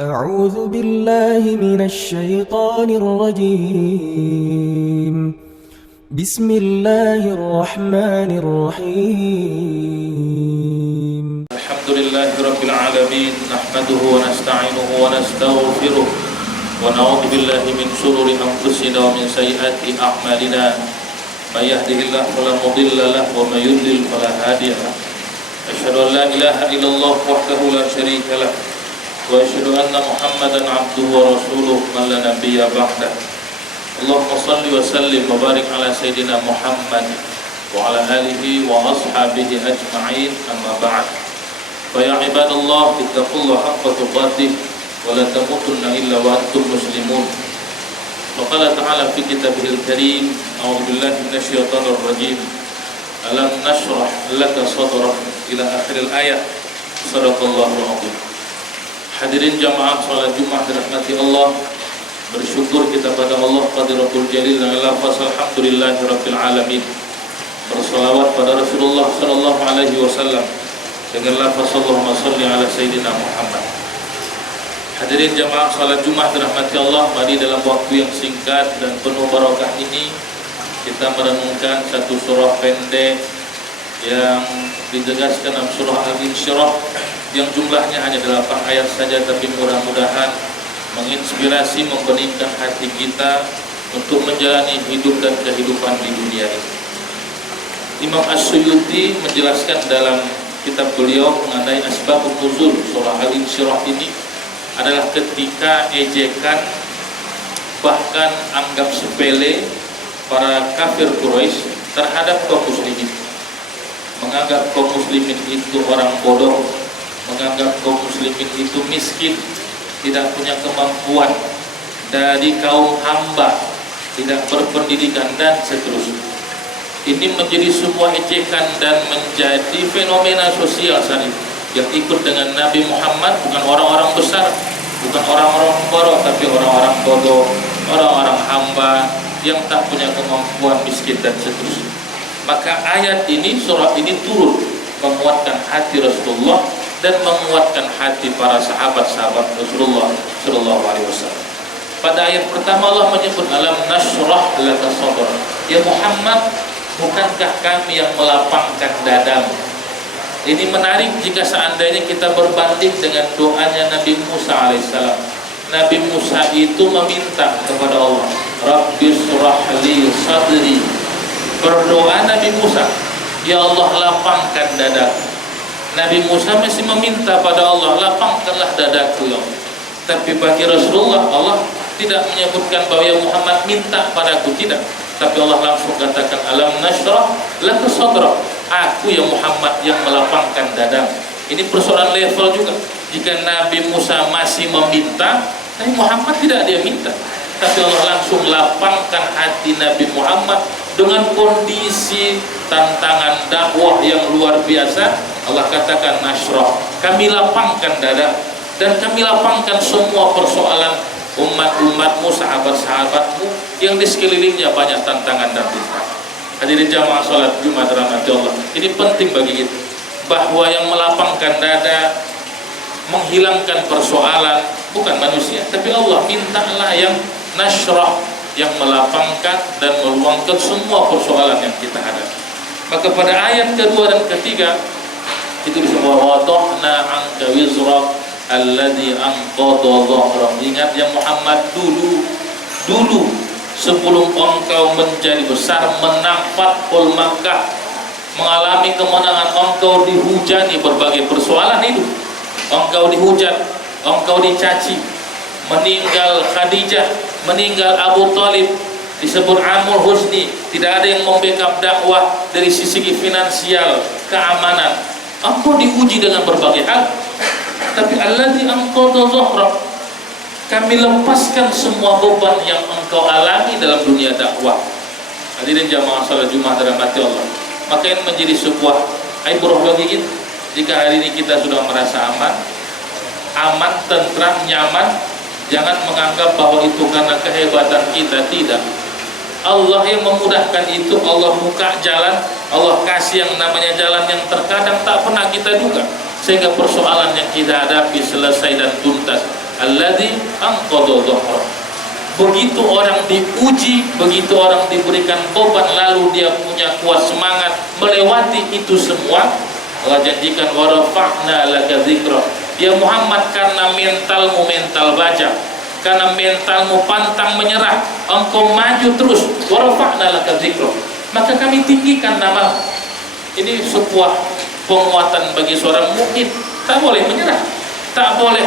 أعوذ بالله من الشيطان الرجيم بسم الله الرحمن الرحيم الحمد لله رب العالمين نحمده ونستعينه ونستغفره ونعوذ بالله من شرور أنفسنا ومن سيئات أعمالنا من يهده الله فلا مضل له ومن يضلل فلا هادي له أشهد أن لا إله إلا الله وحده لا شريك له وأشهد أن محمدا عبده ورسوله من لا نبي بعده اللهم صل وسلم وبارك على سيدنا محمد وعلى آله وأصحابه أجمعين أما بعد فيا عباد الله اتقوا الله حق تقاته ولا تموتن إلا وأنتم مسلمون وقال تعالى في كتابه الكريم أعوذ بالله من الشيطان الرجيم ألم نشرح لك صدرك إلى آخر الآية صدق الله العظيم. Hadirin jamaah salat Jumat dirahmati Allah, bersyukur kita pada Allah Qadirul Jalil dan lafaz alhamdulillahirabbil alamin. Bersalawat pada Rasulullah sallallahu alaihi wasallam dengan lafaz Allahumma shalli ala sayyidina Muhammad. Hadirin jamaah salat Jumat dirahmati Allah, mari dalam waktu yang singkat dan penuh barakah ini kita merenungkan satu surah pendek yang ditegaskan dalam surah Al-Insyirah yang jumlahnya hanya 8 ayat saja, tapi mudah-mudahan menginspirasi, membeningkan hati kita untuk menjalani hidup dan kehidupan di dunia ini. Imam As-Suyuti menjelaskan dalam kitab beliau mengenai asbabun nuzul surah Al-Insyirah ini adalah ketika ejekan bahkan anggap sepele para kafir Quraisy terhadap kaum muslimin, menganggap kaum muslimin itu orang bodoh, menganggap kaum muslimin itu miskin, tidak punya kemampuan, dari kaum hamba, tidak berpendidikan dan seterusnya. Ini menjadi sebuah ejekan dan menjadi fenomena sosial saat ini yang ikut dengan Nabi Muhammad, bukan orang-orang besar, bukan orang-orang bodoh, tapi orang-orang bodoh, orang-orang hamba yang tak punya kemampuan, miskin dan seterusnya. Maka ayat ini, surah ini turun menguatkan hati Rasulullah dan menguatkan hati para sahabat-sahabat Rasulullah sallallahu alaihi wasallam. Pada ayat pertama Allah menyebut alam nashrah laka sadrak. Ya Muhammad, bukankah kami yang melapangkan dadamu? Ini menarik jika seandainya kita berbanding dengan doanya Nabi Musa alaihissalam. Nabi Musa itu meminta kepada Allah, Rabbis surahli sadri. Berdoa Nabi Musa, ya Allah lapangkan dadaku. Nabi Musa masih meminta pada Allah, lapangkanlah dadaku ya Allah. Tapi bagi Rasulullah, Allah tidak menyebutkan bahwa ya Muhammad minta padaku, tidak. Tapi Allah langsung katakan alam nashrah laka sadrak. Aku ya Muhammad yang melapangkan dadamu. Ini persoalan level juga. Jika Nabi Musa masih meminta, Nabi Muhammad tidak dia minta. Tapi Allah langsung lapangkan hati Nabi Muhammad dengan kondisi tantangan dakwah yang luar biasa. Allah katakan nashrah, kami lapangkan dada dan kami lapangkan semua persoalan umat-umatmu, sahabat-sahabatmu yang di sekelilingnya banyak tantangan dan rintangan. Hadirin jamaah salat Jumat rahmati Allah, ini penting bagi kita bahwa yang melapangkan dada, menghilangkan persoalan bukan manusia, tapi Allah. Mintalah yang nashrah, yang melapangkan dan meluangkan semua persoalan yang kita hadapi. Maka pada ayat kedua dan ketiga itu disebut wada'na 'anka wizrak alladzi anqadha dhahrak. Ingat ya Muhammad, dulu sebelum engkau menjadi besar, menang Fathul Makkah, mengalami kemenangan, engkau dihujani berbagai persoalan hidup. Engkau dihujat, engkau dicaci, meninggal Khadijah, meninggal Abu Talib, disebut Amul Husni, tidak ada yang membackup dakwah dari sisi finansial, keamanan. Engkau diuji dengan berbagai hal. Tapi alladzi anqadha dhahrak, kami lepaskan semua beban yang engkau alami dalam dunia dakwah. Hadirin jamaah salat Jumat dirahmati Allah. Maka ini menjadi sebuah ibrah bagi kita. Jika hari ini kita sudah merasa aman, tentram, nyaman, jangan menganggap bahwa itu karena kehebatan kita, tidak. Allah yang memudahkan itu, Allah buka jalan, Allah kasih yang namanya jalan yang terkadang tak pernah kita duga, sehingga persoalan yang kita hadapi selesai dan tuntas. alladzi anqadha dhahrak. Begitu orang diuji, begitu orang diberikan beban, lalu dia punya kuat semangat melewati itu semua, Allah janjikan wa rafa'na laka dzikra. Ya Muhammad, karena mentalmu mental baja, karena mentalmu pantang menyerah, engkau maju terus, wa rafa'na laka dzikra, maka kami tinggikan nama. Ini sebuah penguatan bagi seorang mukmin. Tak boleh menyerah, tak boleh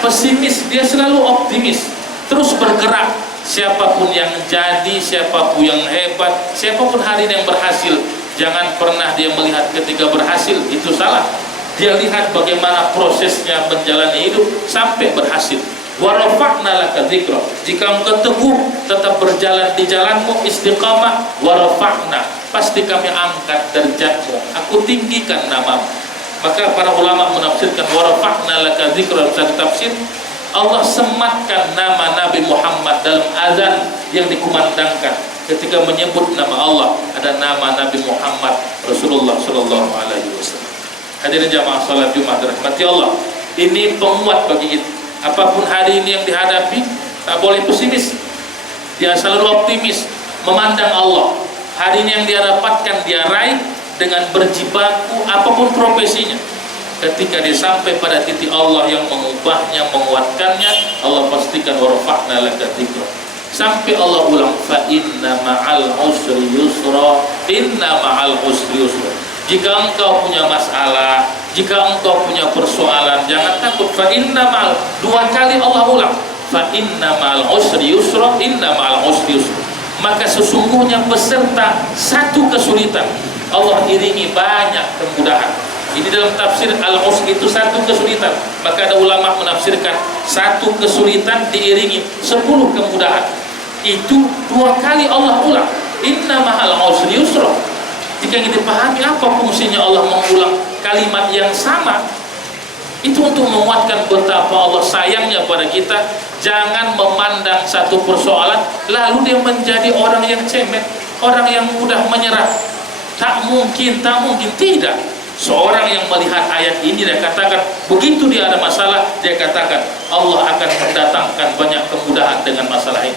pesimis, dia selalu optimis, terus bergerak. Siapapun yang jadi, siapapun yang hebat, siapapun hari ini yang berhasil, jangan pernah dia melihat ketika berhasil itu salah. Dia lihat bagaimana prosesnya menjalani hidup sampai berhasil. Wa rafa'na laka dzikra. Jika engkau teguh tetap berjalan di jalanmu istiqamah, wa rafa'na, pasti kami angkat derajatmu, aku tinggikan namamu. Maka para ulama menafsirkan wa rafa'na laka dzikra, dalam tafsir Allah sematkan nama Nabi Muhammad dalam azan yang dikumandangkan. Ketika menyebut nama Allah, ada nama Nabi Muhammad Rasulullah sallallahu alaihi wasallam. Hadirin jamaah salat Jumat dirahmati Allah, ini penguat bagi kita. Apapun hari ini yang dihadapi, tak boleh pesimis, dia selalu optimis, memandang Allah. Hari ini yang dia dapatkan, dia raih dengan berjibaku apapun profesinya. Ketika dia sampai pada titik Allah yang mengubahnya, menguatkannya, Allah pastikan wa rafa'na laka dzikra. Sampai Allah ulang, fa inna ma'al usri yusra, inna ma'al usri yusra. Jika engkau punya masalah, jika engkau punya persoalan, jangan takut. Fa inna ma'al, dua kali Allah ulang, fa inna ma'al usri yusra, inna ma'al usri yusra. Maka sesungguhnya beserta satu kesulitan, Allah iringi banyak kemudahan. Ini dalam tafsir al-usr itu satu kesulitan. Maka ada ulama menafsirkan satu kesulitan diiringi 10 kemudahan. Itu dua kali Allah ulang, inna ma'al usri yusra. Jika kita pahami apa fungsinya Allah mengulang kalimat yang sama, itu untuk menguatkan betapa Allah sayangnya pada kita. Jangan memandang satu persoalan lalu dia menjadi orang yang cemen, orang yang mudah menyerah. Tak mungkin, tidak. Seorang yang melihat ayat ini, dia katakan, begitu dia ada masalah, dia katakan Allah akan mendatangkan banyak kemudahan dengan masalah ini.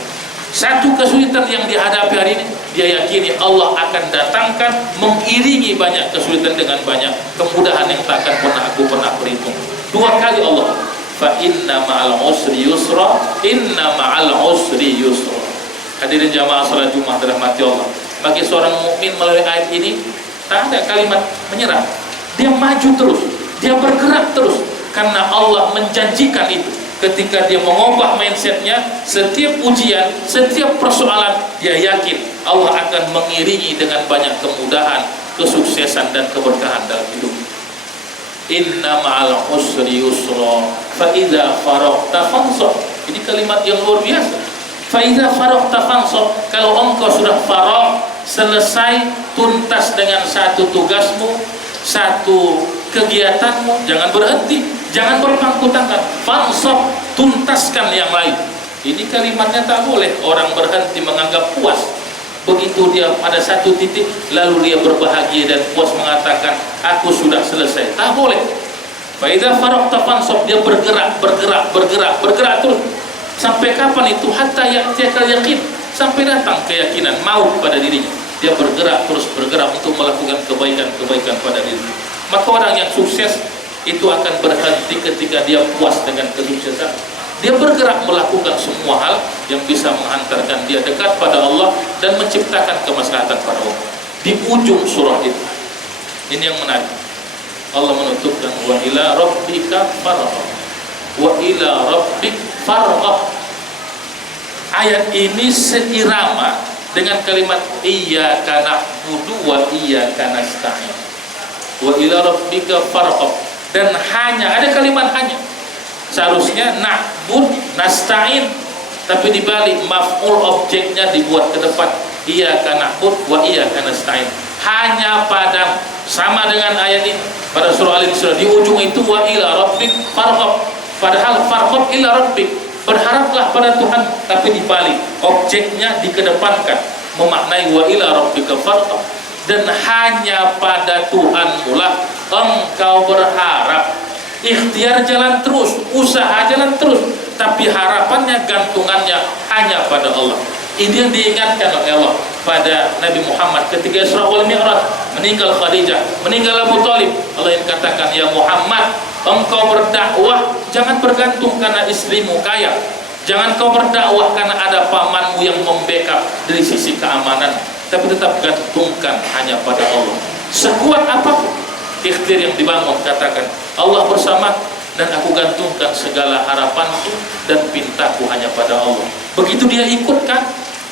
Satu kesulitan yang dihadapi hari ini, dia yakini Allah akan datangkan, mengiringi banyak kesulitan dengan banyak kemudahan yang tak akan aku pernah berhitung. Dua kali Allah, fa inna ma'al usri yusra, inna ma'al usri yusra. Hadirin jamaah salat Jumat dirahmati Allah, bagi seorang mukmin melalui ayat ini tak ada kalimat menyerah. Dia maju terus, dia bergerak terus, karena Allah menjanjikan itu. Ketika dia mengubah mindsetnya, setiap ujian, setiap persoalan, dia yakin Allah akan mengiringi dengan banyak kemudahan, kesuksesan dan keberkahan dalam hidup. Inna ma'al usri yusra, fa idza faraghta fansab. Ini kalimat yang luar biasa. Fa idza faraghta fansab, kalau engkau sudah faragh, selesai, tuntas dengan satu tugasmu, satu kegiatanmu, jangan berhenti, jangan berpangku tangan, fansab, tuntaskan yang lain. Ini kalimatnya tak boleh orang berhenti menganggap puas. Begitu dia pada satu titik, lalu dia berbahagia dan puas mengatakan aku sudah selesai. Tak boleh. Fa idza faraghta fansab, dia bergerak terus. Sampai kapan itu? Hatta ya'tiyakal yaqin, sampai datang keyakinan maut pada dirinya. Dia bergerak untuk melakukan kebaikan pada dirinya. Maka orang yang sukses itu akan berhenti ketika dia puas dengan kesuksesan. Dia bergerak melakukan semua hal yang bisa menghantarkan dia dekat pada Allah dan menciptakan kemaslahatan pada Allah. Di ujung surah itu, ini yang menarik, Allah menutupkan wa ila rabbika farghab, wa ila rabbik farghab. Ayat ini seirama dengan kalimat iyyaka na'budu wa iyyaka nasta'in, wa ila rabbika farghab. Dan hanya, ada kalimat hanya. Seharusnya na'bud, nasta'in, tapi dibalik maf'ul objeknya dibuat ke depan, iyyaka na'bud wa iyyaka nasta'in. Hanya pada, sama dengan ayat ini pada surah Al-Isra, di ujung itu wa ila rabbik farghab. Padahal farghab ila rabbik, berharaplah pada Tuhan, tapi dibalik objeknya dikedepankan, memaknai wa ila rabbika farghab. Dan hanya pada Tuhan mula engkau berharap. ikhtiar jalan terus, usaha jalan terus, tapi harapannya, gantungannya hanya pada Allah. Ini yang diingatkan oleh Allah pada Nabi Muhammad ketika Isra wal Mi'raj, meninggal Khadijah, meninggal Abu Thalib. Allah yang katakan, ya Muhammad, engkau berdakwah jangan bergantung karena istrimu kaya, jangan kau berdakwah karena ada pamanmu yang membackup dari sisi keamanan, tapi tetap gantungkan hanya pada Allah. Sekuat apapun ikhtiar yang dibangun, katakan Allah bersama, dan aku gantungkan segala harapanku dan pintaku hanya pada Allah. Begitu dia ikutkan,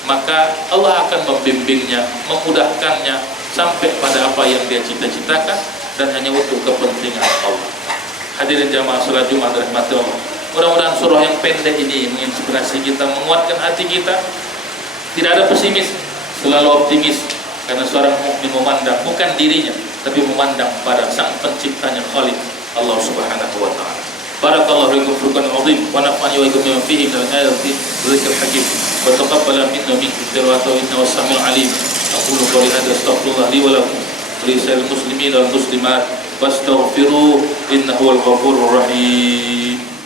maka Allah akan membimbingnya, memudahkannya sampai pada apa yang dia cita-citakan, dan hanya untuk kepentingan Allah. Hadirin jamaah salat Jumat rahmati Allah. Mudah-mudahan surah yang pendek ini menginspirasi kita, menguatkan hati kita. Tidak ada pesimis, selalu optimis, karena seorang mukmin memandang bukan dirinya, tapi memandang pada Sang Penciptanya, Khalik Allah Subhanahu wa taala. Barakallahu fiikum furqan 'azim wa nafa'ani wa iyyakum bima fihi min al-ayati wa dzikril hakim. Wa taqabbala minna minkum tilawatahu innahu was-sami'ul 'alim. Aqulu qawli hadza astaghfirullah li wa lakum wa li sa'iril muslimin wal muslimat wastaghfiruhu innahu wal ghafurur rahim.